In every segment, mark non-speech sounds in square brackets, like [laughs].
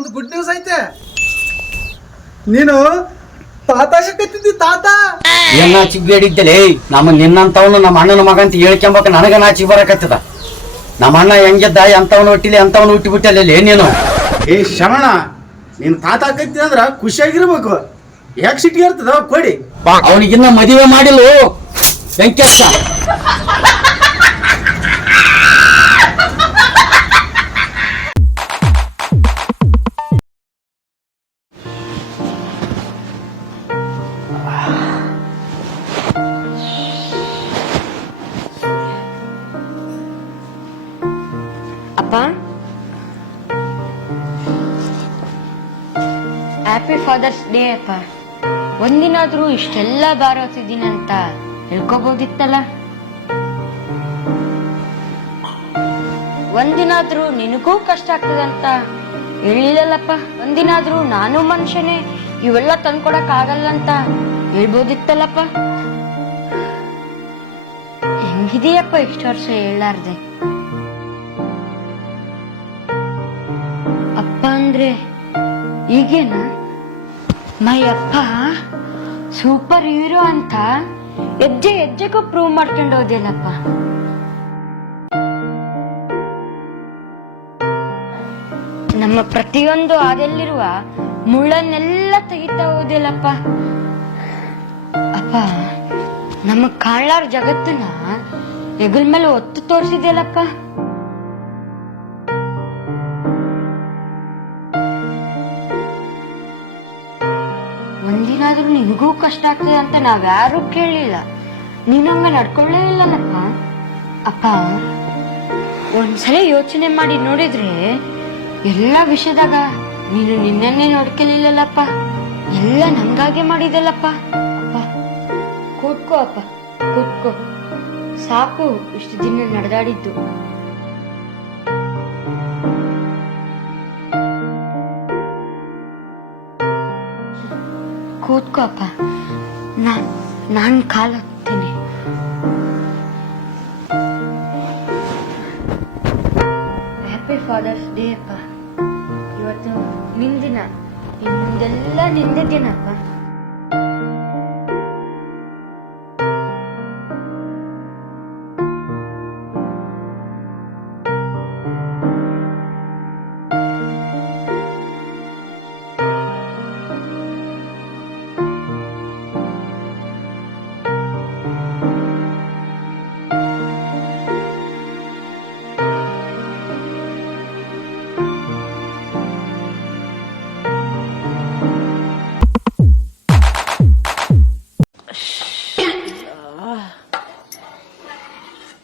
ಒಂದು good news ಐತೆ. ನೀನು ತಾತ ಶಕತ್ತಿದ್ದಿ ತಾತ? ಏನ್ ನಾಚಿಕ್ ಬೇಡಿದ್ದಲೇ ನಮ್ಮ ನಿನ್ನಂತವನು ನಮ್ಮ ಅಣ್ಣನ ಮಗ ಅಂತ ಹೇಳ್ಕೊಂಬಕ ನನಗ ನಾಚಿಗೆ ಬರಕತ್ತದ ನಮ್ಮ ಅಣ್ಣ ಹೆಂಗಿದ್ದ ಎಂತವನು ಹುಟ್ಟಿಲಿ ಎಂತವನು ಹುಟ್ಟಿ ಬಿಟ್ಟಲ್ಲಿ ನೀನು ಏ ಶರಣ ನೀನ್ ತಾತ ಆಕೈತಿ ಅಂದ್ರ ಖುಷಿಯಾಗಿರ್ಬೇಕು. ಯಾಕೆ ಸಿಟ್ಟಿಗೆ ಇರ್ತದ ಕೊಡಿ. ಅವನಿಗಿನ್ನ ಮದುವೆ ಮಾಡಿಲ್ಲ ವೆಂಕಟೇಶ ಅಪ್ಪ ಹ್ಯಾಪಿ ಫಾದರ್ಸ್ ಡೇ ಅಪ್ಪ. ಒಂದಿನಾದ್ರೂ ಇಷ್ಟೆಲ್ಲ ಬಾರ ಹೊತ್ತಿದ್ದೀನಂತ ಹೇಳ್ಕೋಬಹುದಿತ್ತಲ್ಲ ಒಂದಿನಾದ್ರೂ ನಿನಗೂ ಕಷ್ಟ ಆಗ್ತದಂತ ಹೇಳಿಲ್ಲಲ್ಲಪ್ಪ. ಒಂದಿನಾದ್ರೂ ನಾನು ಮನುಷ್ಯನೇ, ಇವೆಲ್ಲ ತಂದ್ಕೊಡಕ್ ಆಗಲ್ಲ ಅಂತ ಹೇಳ್ಬೋದಿತ್ತಲ್ಲಪ್ಪ? ಹೆಂಗಿದೆಯಪ್ಪ ಇಷ್ಟು ವರ್ಷ ಹೇಳಾರ್ದೆ ಅಂದ್ರೆ ಈಗೇನ? ಮೈ ಅಪ್ಪ ಸೂಪರ್ ಹೀರೋ ಅಂತ ಹೆಜ್ಜೆ ಹೆಜ್ಜೆಗೂ ಪ್ರೂವ್ ಮಾಡ್ಕೊಂಡು ಹೋದೇನಪ್ಪ ನಮ್ಮ ಪ್ರತಿಯೊಂದು ಹಾದಲ್ಲಿರುವ ಮುಳ್ಳನ್ನೆಲ್ಲ ತೆಗಿತಾ ಹೋದಿಲ್ಲಪ್ಪ ಅಪ್ಪ, ನಮ್ಮ ಕಾಣಲಾರ ಜಗತ್ತನ್ನ ಹೆಗಲ್ ಮೇಲೆ ಒತ್ತು ತೋರಿಸಿದೆಯಲ್ಲಪ್ಪ. ಒಂದಿನಾದ್ರೂ ನಿನಗೂ ಕಷ್ಟ ಆಗ್ತದೆ ಅಂತ ನಾವ್ಯಾರೂ ಕೇಳಲಿಲ್ಲ ನೀನಂಗ ನಡ್ಕೊಳ್ಳೇ ಇಲ್ಲಲ್ಲಪ್ಪ ಅಪ್ಪ, ಒಂದ್ಸಲ ಯೋಚನೆ ಮಾಡಿ ನೋಡಿದ್ರೆ ಎಲ್ಲ ವಿಷಯದಾಗ ನೀನು ನಿನ್ನನ್ನೇ ನೋಡ್ಕೊಲಿಲ್ಲಲ್ಲಪ್ಪ. ಎಲ್ಲ ನಂಗಾಗೆ ಮಾಡಿದಲ್ಲಪ್ಪ. ಅಪ್ಪ, ಕೂತ್ಕೋ ಅಪ್ಪ, ಕೂತ್ಕೋ. ಸಾಕು, ಇಷ್ಟು ದಿನ ನಡೆದಾಡಿದ್ದು. ಕೂತ್ಕೋ ಅಪ್ಪ. ನಾನು ಕಾಲು ಹತ್ತೀನಿ. ಹ್ಯಾಪಿ ಫಾದರ್ಸ್ ಡೇ ಅಪ್ಪ. ಇವತ್ತು ನಿಮ್ಮ ದಿನ ಇನ್ನೊಂದೆಲ್ಲ ನಿಂದೆ ದಿನ ಅಪ್ಪ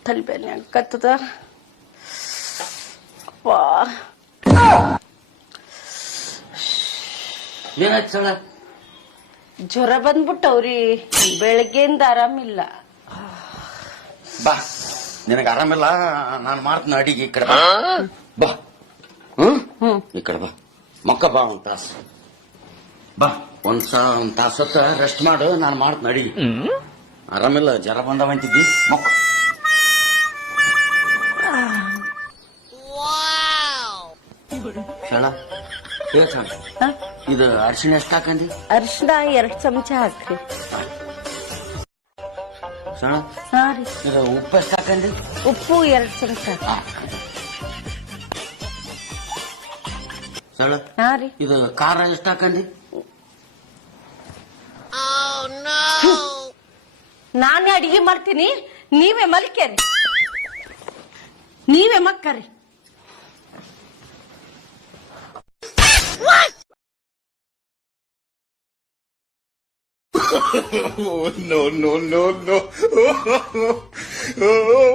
ತಲೆಬೇನೆ ಆಗತ್ತದ ಕತ್ತದ? ಜ್ವರ ಬಂದ್ಬಿಟ್ಟವ್ರಿ. ಬೆಳಗ್ಗೆಯಿಂದ ಆರಾಮಿಲ್ಲ. ಬಾ. ನಿನಗೆ ಆರಾಮಿಲ್ಲ? ನಾನು ಮಾಡ್ತೀನಿ ಅಡಿಗೆ ಈ ಕಡೆ ಬಾ. ಬಾ. ಹ್ಮ್. ಈ ಕಡೆ ಬಾ. ಮಕ್ಕ ಬಾ ಒಂದ್ ತಾಸು. ಬಾ. ಒಂದ್ ಸ ಒಂದ್ ತಾಸು ರೆಸ್ಟ್ ಮಾಡು. ನಾನು ಮಾಡ್ತೀನಿ ಅಡಿಗೆ. ಆರಾಮಿಲ್ಲ? ಜ್ವರ ಬಂದವಂತಿದ್ದಿ ಮಕ್ಕ. ಶಳ ಹ? ಇದು ಅರ್ಶಿಣ ಎಷ್ಟು ಹಾಕಂದಿ? ಅರಿಶಿನ ಎರಡ್ ಚಮಚ ಹಾಕ್ರಿ. ಶಳ ಹಾ ರೀ. ಇದು ಉಪ್ಪು ಎಷ್ಟು ಹಾಕಂದಿ? ಉಪ್ಪು ಎರಡ್ ಚಮಚ ಶಳ ಹಾ. ರೀ. ಇದು ಖಾರ ಎಷ್ಟು ಹಾಕಂದಿ? ನಾನೇ ಅಡಿಗೆ ಮಾಡ್ತೀನಿ. ನೀವೇ ಮಲ್ಕೇರಿ ನೀವೇ ಮಕ್ಕರಿ. [laughs] Oh, no, no, no, no. [laughs]